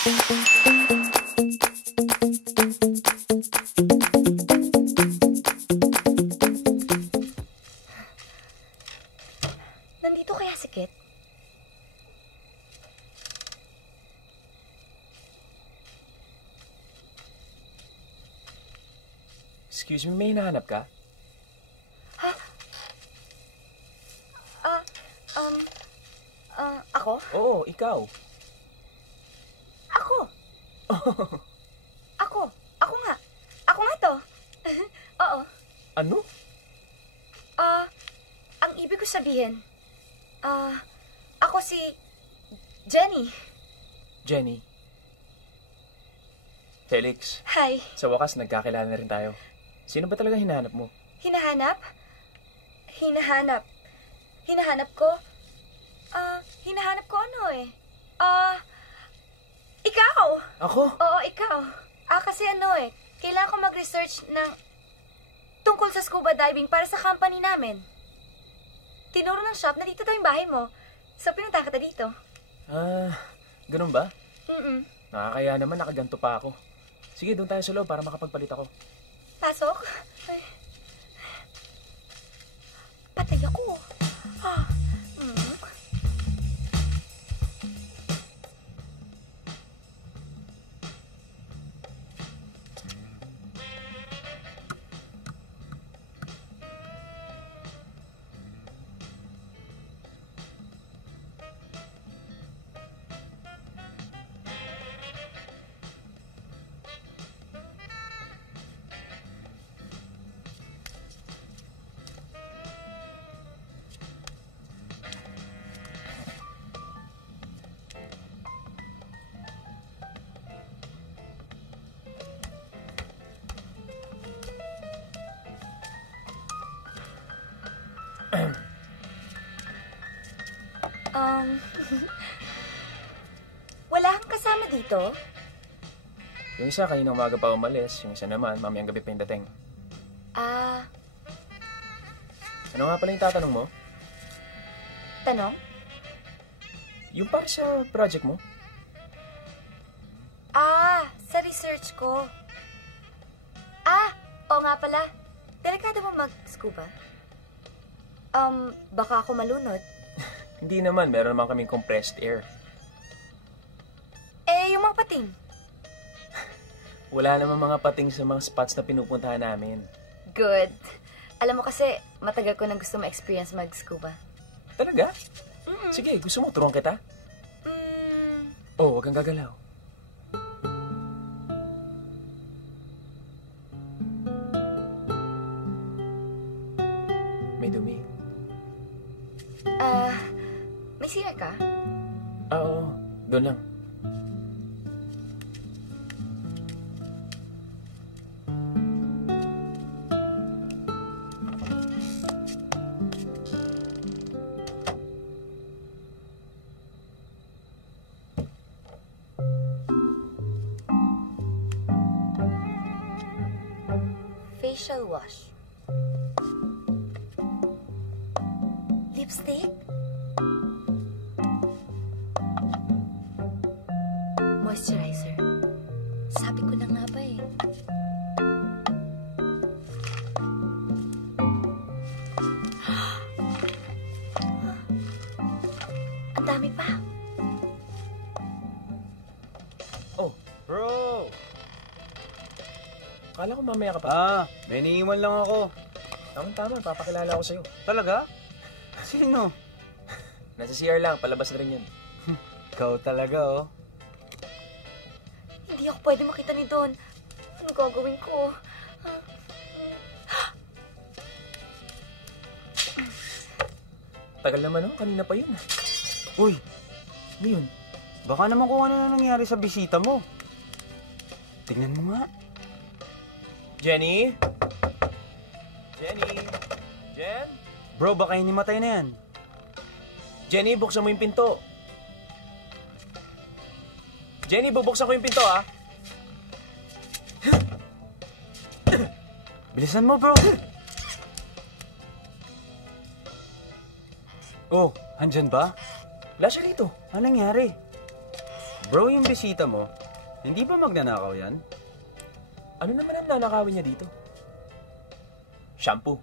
Nandito kaya si Kit? Excuse me, may hinahanap ka? Ha? Ako? Oo, ikaw. Ako? Ako? Ako nga. Ako nga to. Oo. Ano? Ang ibig ko sabihin, ako si Jenny. Jenny. Felix. Hi. Sa wakas, nagkakilala na rin tayo. Sino ba talaga hinahanap mo? Hinahanap? Hinahanap ko? Hinahanap ko ano eh? Ikaw! Ako? Oo, ikaw. Kasi ano eh, kailangan ko mag-research ng tungkol sa scuba diving para sa company namin. Tinuro ng shop na dito daw yung bahay mo. So, pinunta kita dito. Ganun ba? Nakakaya naman, nakaganto pa ako. Sige, doon tayo sa loob para makapagpalit ako. Pasok? Ay. Patay ako. Wala kang kasama dito? Yung isa, kaninang umaga pa umalis. Yung isa naman, mamayang gabi pa yung dating. Ano nga pala yung tatanong mo? Tanong? Yung para sa project mo? Sa research ko. Oo nga pala. Delikado mo mag-scuba? Baka ako malunod. Hindi naman. Meron naman kaming compressed air. Yung mga pating? Wala naman mga pating sa mga spots na pinupuntahan namin. Good. Alam mo kasi, matagal ko nang gusto ma-experience mag-scuba. Talaga? Sige, gusto mo turuan kita? Wag kang gagalaw. May dumi. May CR ka? Oo, doon lang. Facial wash. Lipstick? Moisturizer. Sabi ko na nga ba eh. Ang dami pa. Oh, bro! Akala ko mamaya ka pa. May iniiwan lang ako. Tama, papakilala ako sa'yo. Talaga? Sino? Nasa CR lang, palabas na rin yun. Ikaw talaga, oh. Hindi ako pwede makita ni Don. Ano gagawin ko? Tagal naman, oh. Kanina pa yun. Uy, ano yun? baka naman kung ano na nangyari sa bisita mo. Tignan mo nga. Jenny? Jenny? Jen? Bro, baka hinimatay na yan. Jenny, buksan mo yung pinto. Jenny, bubuksan ko yung pinto, ah. Bilisan mo, bro. Oh, andyan ba? Wala siya dito. Ano nangyari? Bro, yung bisita mo, hindi ba magnanakaw yan? Ano naman ang nanakawin niya dito? Shampoo.